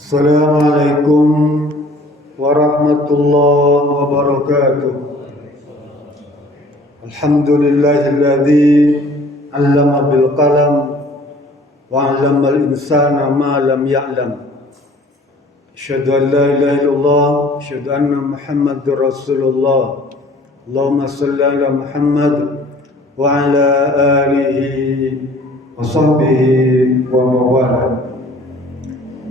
Assalamualaikum warahmatullahi wabarakatuh. Alhamdulillahilladzi 'allama bil qalam wa 'allamal insana ma lam ya'lam. Asyhadu an la ilaha illallah, asyhadu anna Muhammadar Rasulullah. Allahumma shalli ala Muhammad wa ala alihi wa sahbihi wa mawala.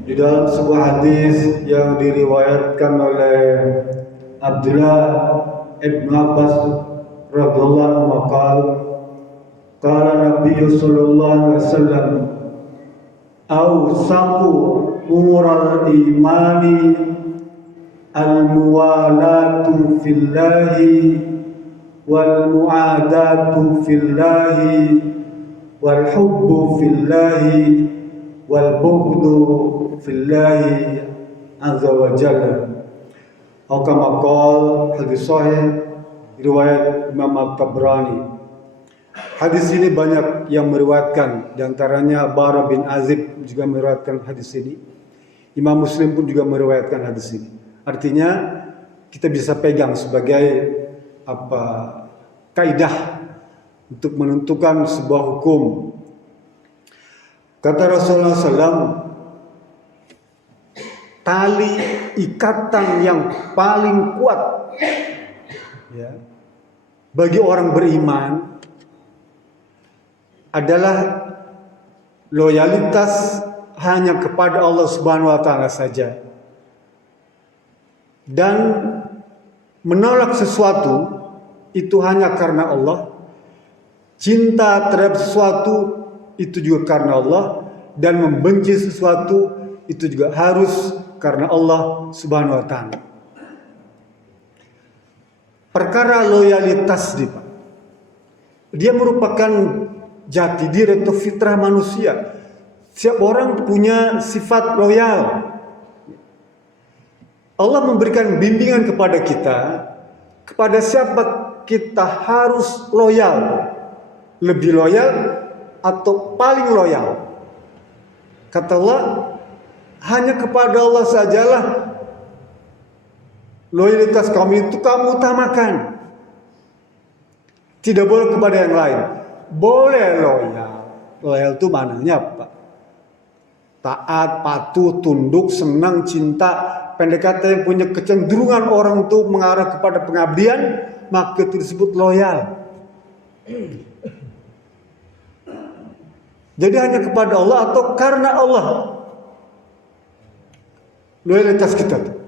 Di dalam sebuah hadis yang diriwayatkan oleh Abdullah ibn Abbas radhiyallahu anhu qala Nabi sallallahu alaihi wasallam awsaqu umural imani al-muwalatu fillahi wal mu'adatu fillahi wal hubbu fillahi wal bughdu fillahi azza wa jalla. Atau kama qala hadis sahih riwayat Imam At-Tabrani. Hadis ini banyak yang meriwayatkan, di antaranya Bara bin Azib juga meriwayatkan hadis ini. Imam Muslim pun juga meriwayatkan hadis ini. Artinya kita bisa pegang sebagai kaidah untuk menentukan sebuah hukum. Kata Rasulullah SAW, tali ikatan yang paling kuat bagi orang beriman adalah loyalitas hanya kepada Allah Subhanahu wa taala saja, dan menolak sesuatu itu hanya karena Allah, cinta terhadap sesuatu itu juga karena Allah, dan membenci sesuatu itu juga harus karena Allah Subhanahu wa taala. Perkara loyalitas dia merupakan jati diri atau fitrah manusia. Setiap orang punya sifat loyal. Allah memberikan bimbingan kepada kita, kepada siapa kita harus loyal. Lebih loyal atau paling loyal. Kata Allah, hanya kepada Allah sajalah loyalitas kamu itu kamu utamakan. Tidak boleh kepada yang lain. Boleh loyal. Loyal itu maknanya apa? Taat, patuh, tunduk, senang, cinta. Pendek kata yang punya kecenderungan orang itu mengarah kepada pengabdian, maka itu disebut loyal. Jadi hanya kepada Allah atau karena Allah loyalitas kita.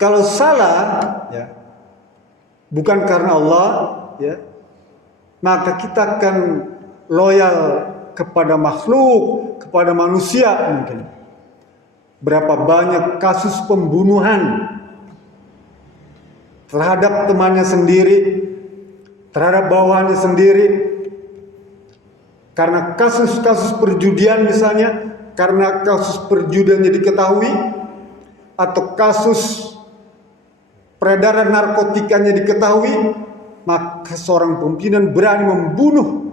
Kalau salah, bukan karena Allah, maka kita akan loyal kepada makhluk, kepada manusia mungkin. Berapa banyak kasus pembunuhan terhadap temannya sendiri, terhadap bawahannya sendiri, karena kasus-kasus perjudian misalnya, karena kasus perjudiannya diketahui, atau kasus peredaran narkotikanya diketahui, maka seorang pimpinan berani membunuh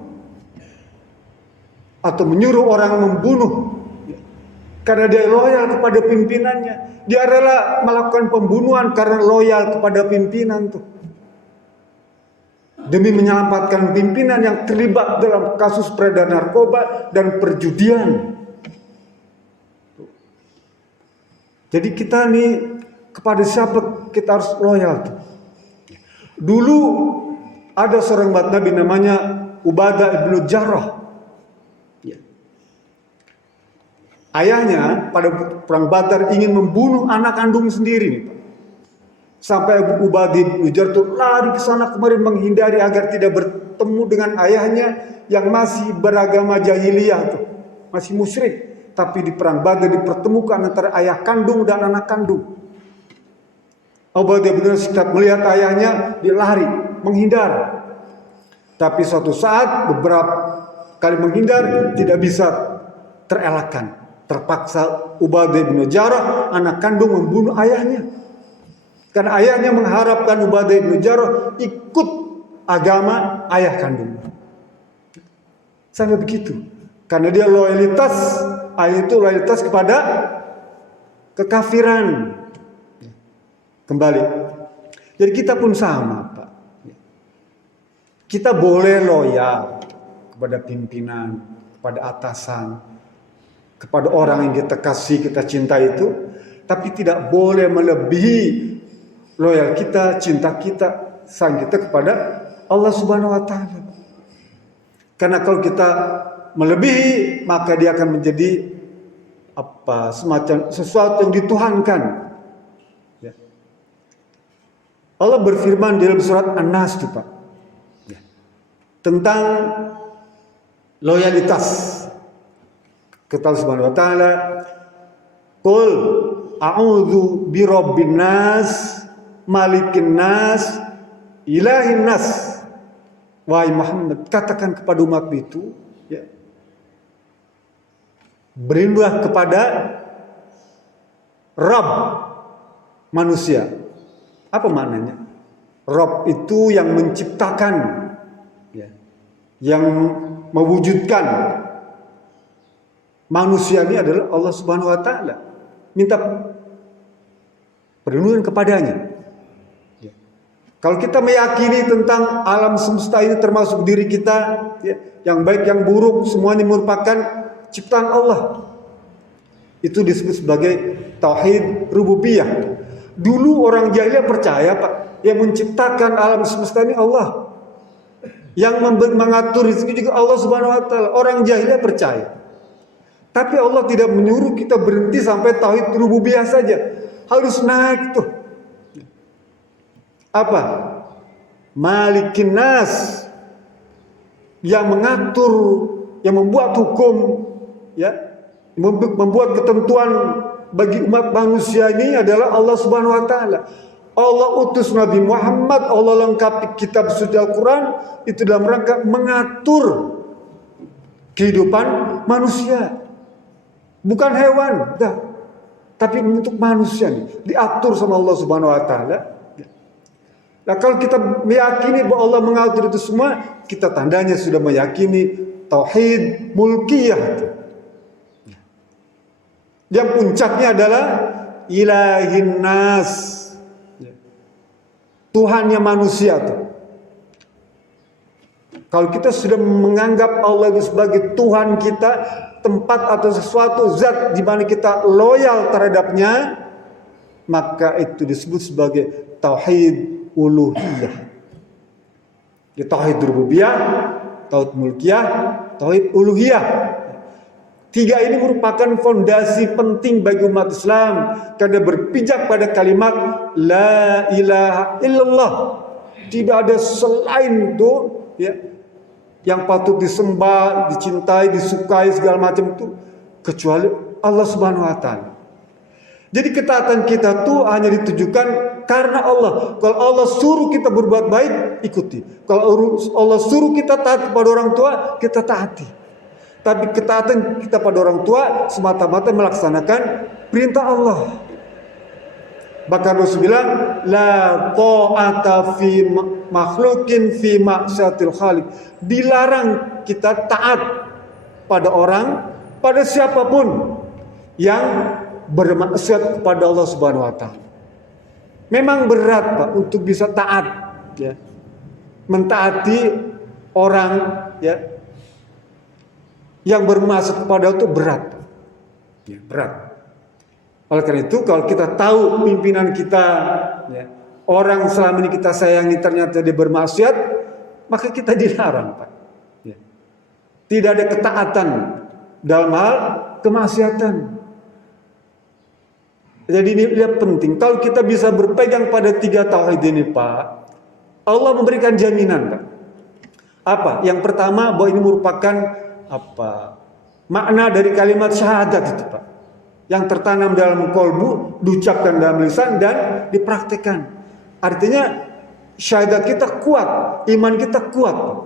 atau menyuruh orang membunuh karena dia loyal kepada pimpinannya. Dia rela melakukan pembunuhan karena loyal kepada pimpinan tuh, demi menyelamatkan pimpinan yang terlibat dalam kasus peredaran narkoba dan perjudian. Jadi kita nih kepada siapa kita harus loyal tuh. Dulu ada seorang Nabi namanya Ubadah ibnu Jarrah. Ayahnya pada perang Badar ingin membunuh anak kandung sendiri. Sampai Ubadah ibnu Jarrah itu lari ke sana kemari menghindari agar tidak bertemu dengan ayahnya yang masih beragama jahiliyah tuh, masih musyrik. Tapi di perang Badar dipertemukan antara ayah kandung dan anak kandung. Ubadah ibnu Jarrah setiap melihat ayahnya dia lari menghindar. Tapi suatu saat beberapa kali menghindar tidak bisa terelakkan. Terpaksa Ubadah ibnu Jarrah anak kandung membunuh ayahnya. Karena ayahnya mengharapkan Ubadah ibnu Jarrah ikut agama ayah kandung. Sampai begitu. Karena dia loyalitas ayat itu loyalitas kepada kekafiran. Kembali. Jadi kita pun sama, Pak. Kita boleh loyal kepada pimpinan, kepada atasan, kepada orang yang kita kasih, kita cinta itu, tapi tidak boleh melebihi loyal kita, cinta kita, sayang kita kepada Allah Subhanahu wa taala. Karena kalau kita melebihi, maka dia akan menjadi semacam sesuatu yang dituhankan. Ya. Allah berfirman di dalam surat An-Nas itu, Pak, ya, tentang loyalitas kepada Allah Subhanahu wa taala. Qul a'udzu birabbin nas, malikin nas, ilahin nas. Wahai Muhammad, katakan kepada umat itu, ya, berlindunglah kepada Rabb manusia. Apa maknanya? Rabb itu yang menciptakan, ya, yang mewujudkan. Manusia ini adalah Allah Subhanahu wa taala. Minta perlindungan kepadanya. Ya. Kalau kita meyakini tentang alam semesta ini termasuk diri kita, ya, yang baik yang buruk semuanya merupakan ciptaan Allah. Itu disebut sebagai tauhid rububiyah. Dulu orang jahiliyah percaya, Pak, yang menciptakan alam semesta ini Allah. Yang mengatur rezeki juga Allah Subhanahu wa taala. Orang jahiliyah percaya. Tapi Allah tidak menyuruh kita berhenti sampai tauhid rububiyah saja. Harus naik tuh. Apa? Malikin nas, yang mengatur, yang membuat hukum, ya, membuat ketentuan bagi umat manusia ini adalah Allah Subhanahu wa taala. Allah utus Nabi Muhammad, Allah lengkapi kitab suci Al-Quran itu dalam rangka mengatur kehidupan manusia. Bukan hewan, tapi untuk manusia nih, diatur sama Allah Subhanahu wa taala. Nah, kalau kita meyakini bahwa Allah mengatur itu semua, kita tandanya sudah meyakini tauhid mulkiyah. Yang puncaknya adalah ilahin nas, Tuhannya manusia tuh. Kalau kita sudah menganggap Allah itu sebagai Tuhan kita, tempat atau sesuatu zat di mana kita loyal terhadapnya, maka itu disebut sebagai tauhid uluhiyah. Ya, tauhid rububiyah, tauhid mulkiyah, tauhid uluhiyah. Tiga ini merupakan fondasi penting bagi umat Islam karena berpijak pada kalimat la ilaha illallah. Tidak ada selain itu, ya, yang patut disembah, dicintai, disukai segala macam itu kecuali Allah Subhanahu wa taala. Jadi ketaatan kita tuh hanya ditujukan karena Allah. Kalau Allah suruh kita berbuat baik, ikuti. Kalau Allah suruh kita taat kepada orang tua, kita taati. Tapi ketaatan kita pada orang tua semata-mata melaksanakan perintah Allah. Bahkan Rasul bilang, la ta'ata fi makhlukin fi ma'syatil khaliq. Dilarang kita taat pada orang, pada siapapun yang bermaksiat kepada Allah Subhanahu wa taala. Memang berat, Pak, untuk bisa taat, ya. Mentaati orang, ya, yang bermaksud kepada itu berat. Ya, berat. Oleh karena itu kalau kita tahu pimpinan kita, ya, orang selama ini kita sayangi ternyata dia bermaksiat, maka kita dilarang, Pak. Ya. Tidak ada ketaatan dalam hal kemaksiatan. Jadi ini penting. Kalau kita bisa berpegang pada tiga tauhid ini, Pak, Allah memberikan jaminan, Pak. Apa? Yang pertama bahwa ini merupakan makna dari kalimat syahadat itu, Pak, yang tertanam dalam kolbu, diucapkan dalam lisan dan dipraktikkan. Artinya syahadat kita kuat, iman kita kuat, Pak.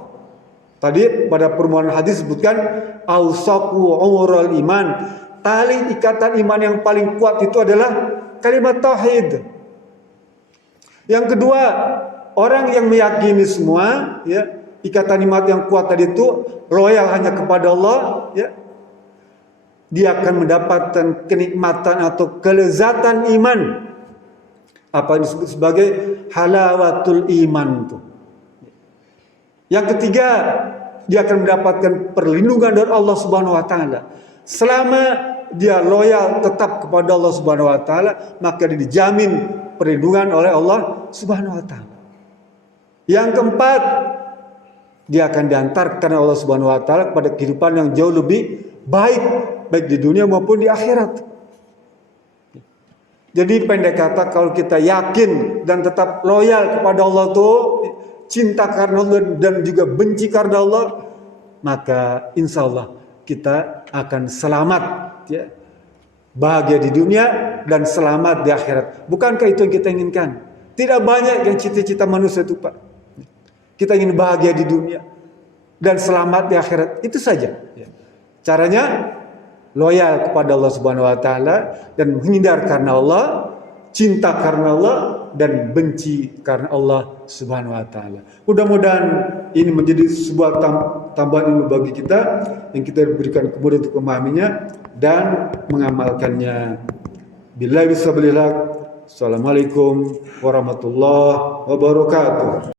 Tadi pada permohonan hadis disebutkan ausaqu ural iman, tali ikatan iman yang paling kuat itu adalah kalimat tauhid. Yang kedua, orang yang meyakini semua, ya, ikatan iman yang kuat tadi itu loyal hanya kepada Allah, ya. dia akan mendapatkan kenikmatan atau kelezatan iman. Apa yang disebut sebagai halawatul iman itu. Yang ketiga, dia akan mendapatkan perlindungan dari Allah Subhanahu wa taala. Selama dia loyal tetap kepada Allah Subhanahu wa taala, maka dia dijamin perlindungan oleh Allah Subhanahu wa taala. Yang keempat, dia akan diantarkan oleh Allah Subhanahu wa taala kepada kehidupan yang jauh lebih baik di dunia maupun di akhirat. Jadi pendek kata, kalau kita yakin dan tetap loyal kepada Allah tuh, cinta karena Allah dan juga benci karena Allah, maka insya Allah kita akan selamat, ya, bahagia di dunia dan selamat di akhirat. Bukankah itu yang kita inginkan? Tidak banyak yang cita-cita manusia itu, Pak. Kita ingin bahagia di dunia dan selamat di akhirat, itu saja. Caranya loyal kepada Allah Subhanahu wa taala dan menghindar karena Allah, cinta karena Allah dan benci karena Allah Subhanahu wa taala. Mudah-mudahan ini menjadi sebuah tambahan ilmu bagi kita yang kita berikan kemudahan untuk memahaminya dan mengamalkannya. Billahi bisabilillah. Assalamualaikum warahmatullahi wabarakatuh.